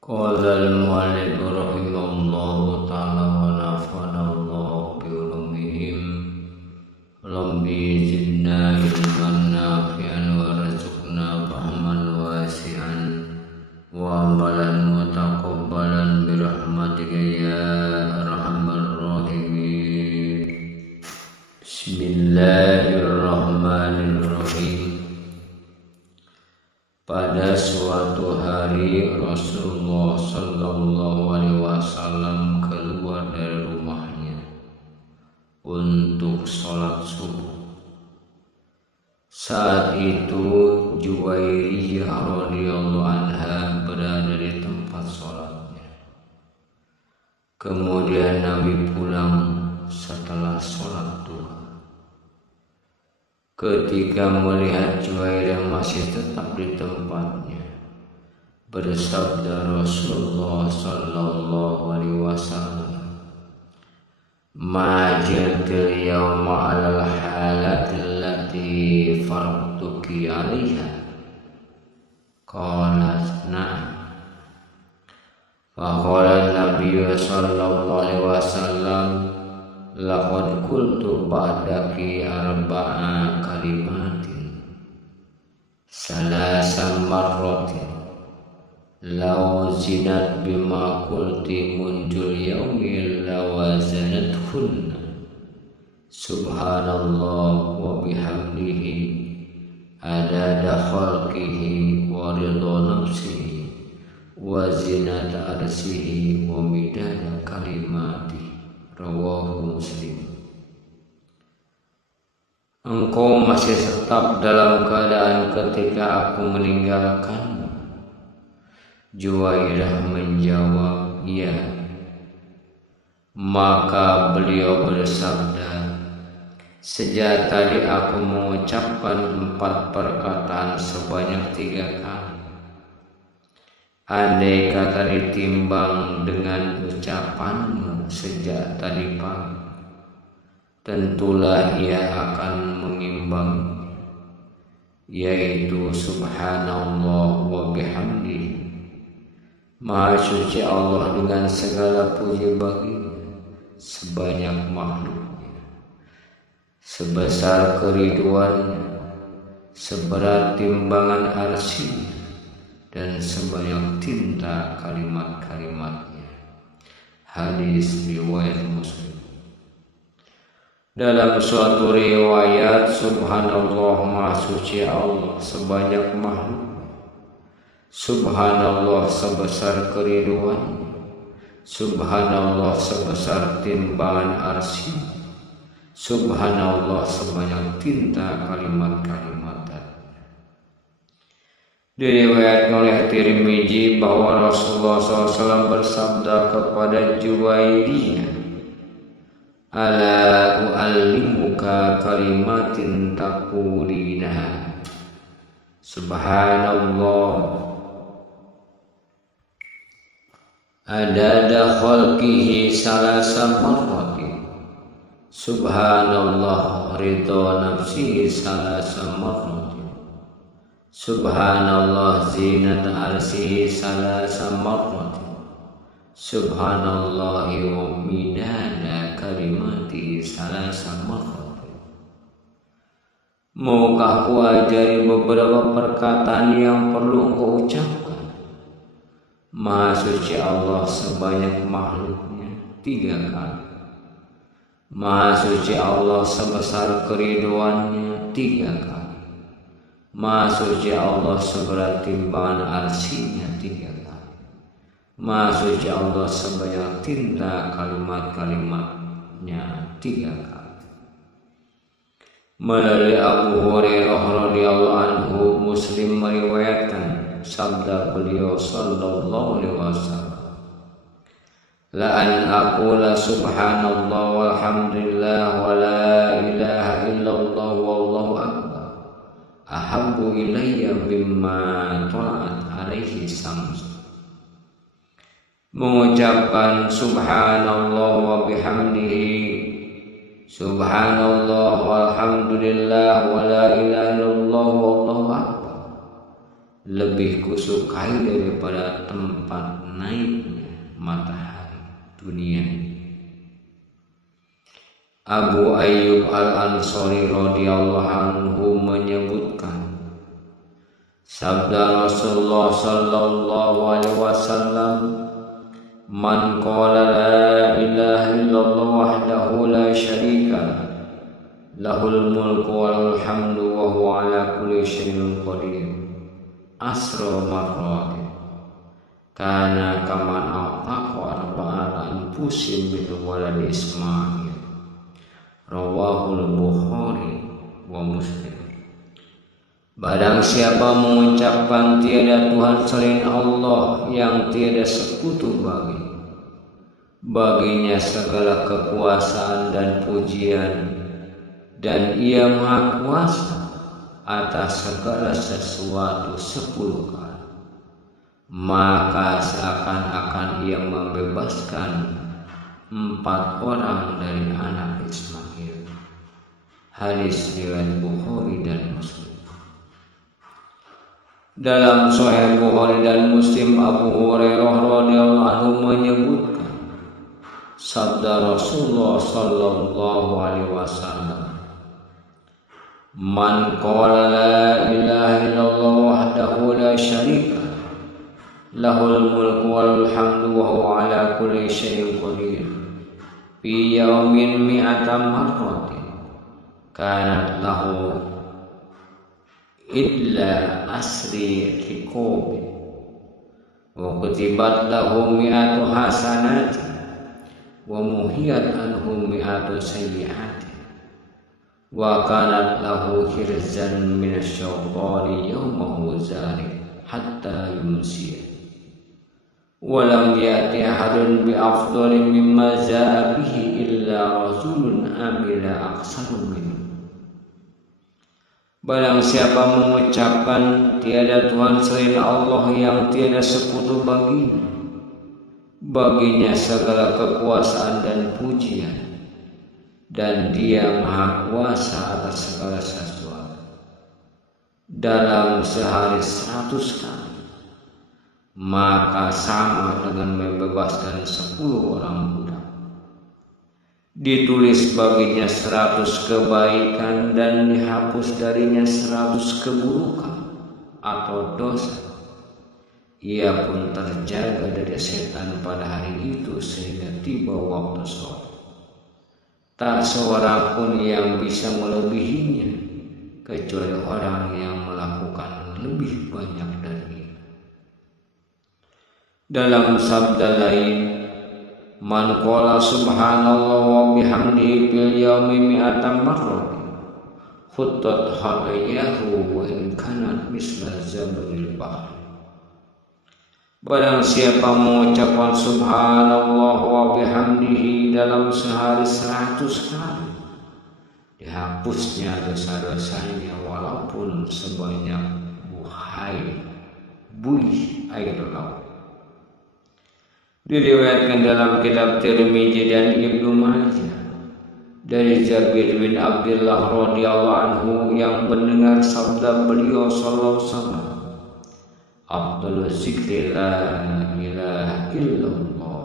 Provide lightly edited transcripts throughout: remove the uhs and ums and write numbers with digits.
Qala al-mu'allif rahimahullahu ta'ala wa nafa'ana Allah bi ulumihim rabbi zidna ilman nafi'an wa rizqna fahman wasi'an wa amalan mutaqabbalan bi rahmatika ya arhamar rahimin. Bismillahirrahmanirrahim. Pada suatu hari Rasulullah Sallallahu Alaihi Wasallam keluar dari rumahnya untuk sholat subuh. Saat itu Juwairiyah radhiyallahu anha berada di tempat sholatnya. Kemudian Nabi pulang setelah sholat duha. Ketika melihat Juwairiyah masih tetap di tempatnya, bersabda Rasulullah Sallallahu Alaihi Wasallam, "Ma jiltil yawma alal halati allati faratuki alaiha." Qalat na'am. Faqala Nabi Sallallahu Alaihi Wasallam, laqad qultu ba'daki arba'a kalimatin salasan marratin law zinat bima qulti munjul yawmi lawazanathunna subhanallah wa bihamdihi adada khalqihi wa ridha nafsihi wa zinata arsihi wa midada kalimatihi. Rawahu Muslim. Engkau masih tetap dalam keadaan ketika aku meninggalkanmu. Juwairiyah menjawab, "Ya." Maka beliau bersabda, "Sejak tadi aku mengucapkan 4 perkataan sebanyak 3 kali. Andai kata ditimbang dengan ucapanmu sejak tadi pagi, tentulah ia akan mengimbang, yaitu subhanallah wa bihamdihi. Maha suci Allah dengan segala puji baginya sebanyak makhluknya, sebesar keriduannya, seberat timbangan arsy dan sebanyak tinta kalimat-kalimatnya." Hadis riwayat Muslim. Dalam suatu riwayat, subhanallah maha suci Allah sebanyak makhluk, subhanallah sebesar keriduannya, subhanallah sebesar timbangan arsy, subhanallah sebanyak tinta kalimat-kalimat. Diriwayatkan oleh Tirmidzi bahwa Rasulullah SAW bersabda kepada Juwairiyah, "Ala u'allimuka kalimatin taqulinaha subhanallah adada khalqihi salasa marratin, subhanallah ridha nafsihi salasa marratin, subhanallah zinata arsihi salasa marratin, subhanallahi wa midada kalimatihi salasa marratin." Maukah aku ajari beberapa perkataan yang perlu engkau ucapkan? Maha suci Allah sebanyak makhluknya 3 kali. Maha suci Allah sebesar keriduannya 3 kali. Maha suci Allah seberat timbangan arsinya 3 kali. Maha suci Allah sebanyak tinta kalimat-kalimatnya 3 kali. Melalui Abu Hurairah radhiyallahu anhu, Muslim meriwayatkan sabda beliau Sallallahu Alaihi Wasallam, "La an aqula subhanallah walhamdulillah wa la ilaha illallah wallahu akbar ahabbu ilayya mimma tala'at alaihi syams." Mengucapkan subhanallah wa bihamdihi, subhanallah walhamdulillah wa la ilaha illallah wallahu akbar lebih kusukai daripada tempat naiknya matahari dunia. Abu Ayyub Al-Ansari radhiyallahu anhu menyebutkan sabda Rasulullah sallallahu alaihi wasallam, "Man qala la ilaha illallah wahdahu la syarika lahul mulku wa lahul hamdu wa huwa ala kulli syai'in qadir asra marrat kana kaman a'taqa arba'ata anfusin min walad Ismail." Rawahul Bukhari wa Muslim. Barang siapa mengucapkan tiada Tuhan selain Allah yang tiada sekutu baginya segala kekuasaan dan pujian, dan ia maha kuasa atas segala sesuatu 10 kali, maka seakan-akan ia membebaskan 4 orang dari anak Ismail. Hadis riwayat Bukhari dan Muslim. Dalam Sahih Bukhari dan Muslim, Abu Hurairah radhiyallahu anhu menyebutkan sabda Rasulullah sallallahu alaihi wasallam, "Man qala la ilaha illallah wahdahu la syarika lahul mulku wa lahul hamdu wa huwa ala kulli syai'in qadir fi yaumin mi'ata marratin kanat lahu illa asri riqab wa kutibat lahu mi'atu hasanat wa muhiyat anhu mi'atu sayyi'at wa kanat lahu hirzan minasyaiṭani yawmahu zalik hatta yumsi wa lam ya'ti ahadun bi afdali mimma za'a bihi illa rasulun amila aksaru minhu." Barang siapa mengucapkan tiada Tuhan selain Allah yang tiada sekutu baginya segala kekuasaan dan pujian, dan dia maha kuasa atas segala sesuatu, dalam sehari 100 kali, maka sama dengan membebaskan 10 orang budak. Ditulis baginya 100 kebaikan dan dihapus darinya 100 keburukan atau dosa. Ia pun terjaga dari setan pada hari itu sehingga tiba waktu sholat. Tak seorang pun yang bisa melebihinya kecuali orang yang melakukan lebih banyak dari itu. Dalam sabda lain, "Man qala subhanallah wa bihamdihi fil yaumi mi'atan marrah khuttat khatayahu wa in kanat misla zabalil bahr." Barang siapa mengucapkan subhanallah wa bihamdihi dalam sehari 100 kali, dihapusnya dosa-dosanya walaupun sebanyak buih air laut. Diriwayatkan dalam kitab Tirmidzi dan Ibnu Majah dari Jabir bin Abdullah radhiyallahu anhu yang mendengar sabda beliau sallallahu alaihi wasallam, "Afdhaluz zikri la ilaha illallah."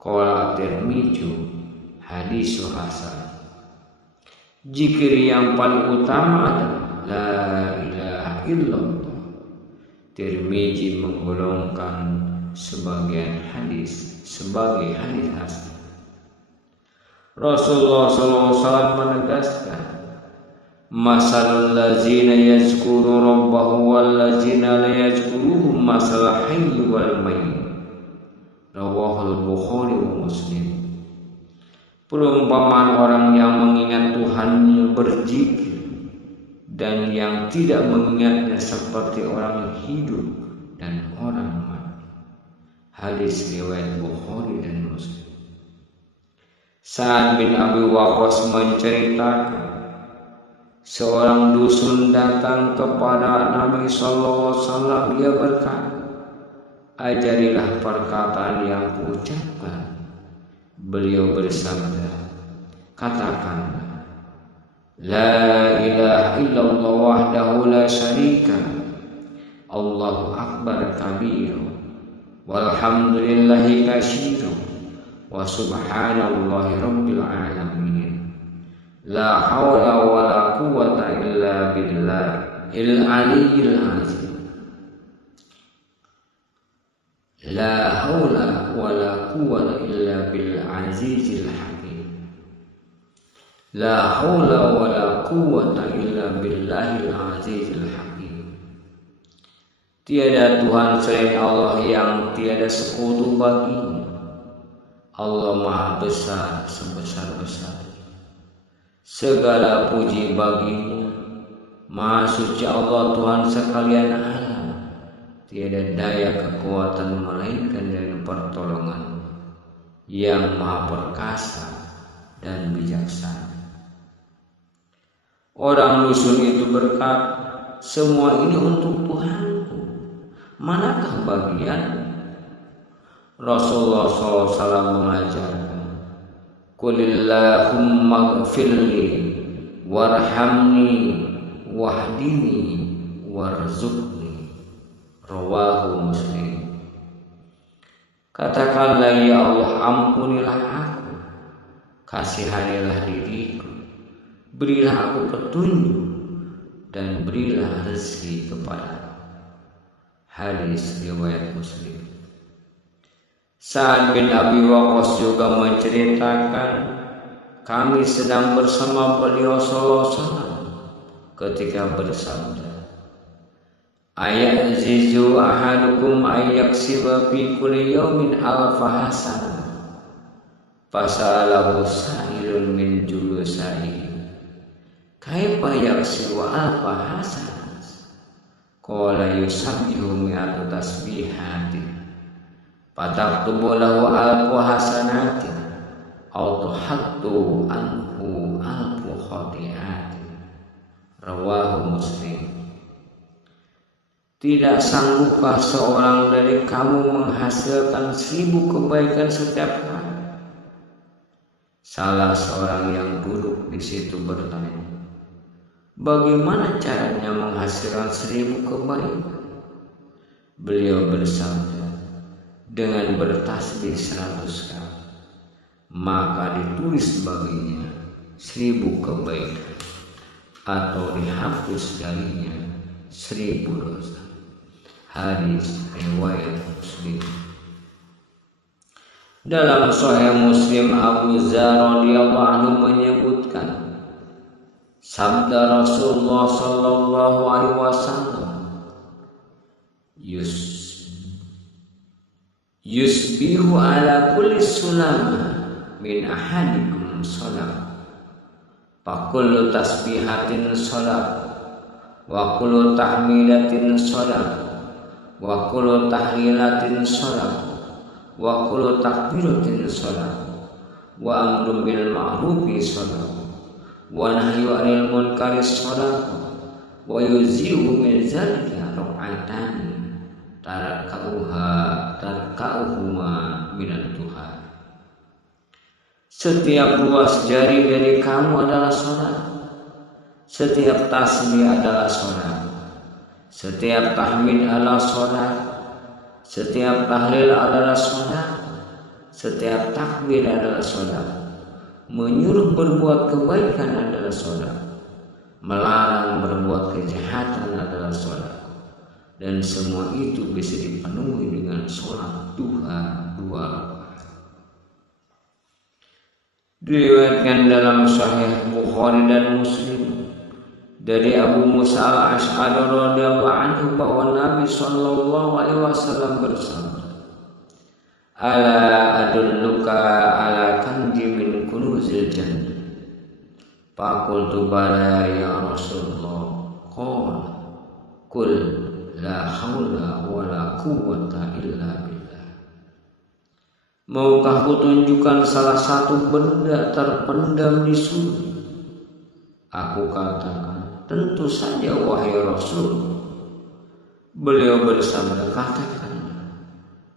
Qala Tirmidzi hadis hasan. Zikir yang paling utama adalah la ilaha illallah. Tirmidzi menggolongkan sebagian hadis sebagai hadis hasan. Rasulullah SAW menegaskan, "Masalul ladzina yazkuru rabbahu wal ladzina la yazkuruhu masalah hayy wal mayyit." Rawahul Bukhari wa Muslim. Perumpamaan orang yang mengingat Tuhannya berzikir dan yang tidak mengingatnya seperti orang hidup dan orang mati. Hadis riwayat Bukhari dan Muslim. Sa'ad bin Abi Waqqas menceritakan, seorang dusun datang kepada Nabi sallallahu alaihi wasallam. Dia berkata, "Ajarilah perkataan yang kuucapkan." Beliau bersabda, "Katakanlah, la ilaha illallah wahdahu la syarika Allahu akbar kabiru, walhamdulillahi katsiru, wa subhanallahi rabbil alamin. La haula wala quwwata illa billahil aliyyil azim. La haula wala quwwata illa bil azizil hakim. La haula wala quwwata illa billahil azizil hakim. Tiada Tuhan selain Allah yang tiada sekutu baginya. Allah Maha Besar sebesar-besarnya. Segala puji baginya. Maha suci Allah Tuhan sekalian alam. Tiada daya kekuatan melainkan dari pertolongan yang Maha Perkasa dan bijaksana. Orang dusun itu berkata, semua ini untuk Tuhanku. Manakah bagian? Rasulullah SAW mengajarkan, Qulillahumma gfirli warhamni wahdini warzuqni. Rawahu Muslim. Katakanlah, ya Allah, ampunilah aku, kasihanilah diriku, berilah aku petunjuk, dan berilah rezeki kepada. Hadis riwayat Muslim. Sa'ad bin Abi Waqqas juga menceritakan, kami sedang bersama beliau sallallahu alaihi wasallam ketika bersabda, ayazizu ahadukum ayyaksiba fi kulli yawmin alfa hasanah. Fasalahu sa'ilun min julusaihi, kaifa yaksibu alfa hasanah? Qala yusabbihu mi'atu tasbihatin fataktubu lahu alfu hasanatin aw tuhattu anhu alfu khati'atin. Rawahu Muslim. Tidak sanggupkah seorang dari kamu menghasilkan 1000 kebaikan setiap hari? Salah seorang yang duduk di situ bertanya, bagaimana caranya menghasilkan 1000 kebaikan? Beliau bersabda, dengan bertasbih 100 kali, maka ditulis baginya 1000 kebaikan, atau dihapus darinya 1000 dosa. Hadis riwayat Muslim. Dalam Sahih Muslim, Abu Dzar radhiyallahu anhu menyebutkan sabda Rasulullah sallallahu alaihi wasallam, yusbihu ala kulli sulama min ahadikum salat, fa kullu tasbihatin salat, wa kullu tahmidatin salat, wa kullu tahlilatin salat, wa kullu takbiratin salat, wa amrun bil ma'rufi salat, wa nahyu 'anil munkari salat, wa yuzi'u min zalika rak'atan tarka'uhuma minat Tuhan. Setiap ruas jari dari kamu adalah salat, setiap tasbih adalah salat, setiap tahmid adalah salat, setiap tahlil adalah salat, setiap takbir adalah salat. Menyuruh berbuat kebaikan adalah salat, melarang berbuat kejahatan adalah salat. Dan semua itu bisa dipenuhi dengan sholat duha 2 rakaat. Diriwayatkan dalam Sahih Bukhari dan Muslim dari Abu Musa al-Asy'ari radhiyallahu anhu bahwa Nabi sallallahu alaihi wasallam bersabda, ala adulluka ala kanzi min kunuzil jannah. Faqultu bala ya Rasulullah. Qala qul la haula wala quwwata illa billah. Maukah kutunjukkan salah satu benda terpendam di surga? Aku katakan, tentu saja wahai Rasul. Beliau bersabda, katakan,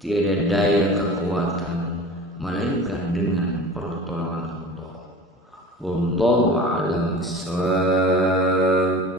tiada daya kekuatan melainkan dengan pertolongan Allah. Wallahu a'lam bishawab.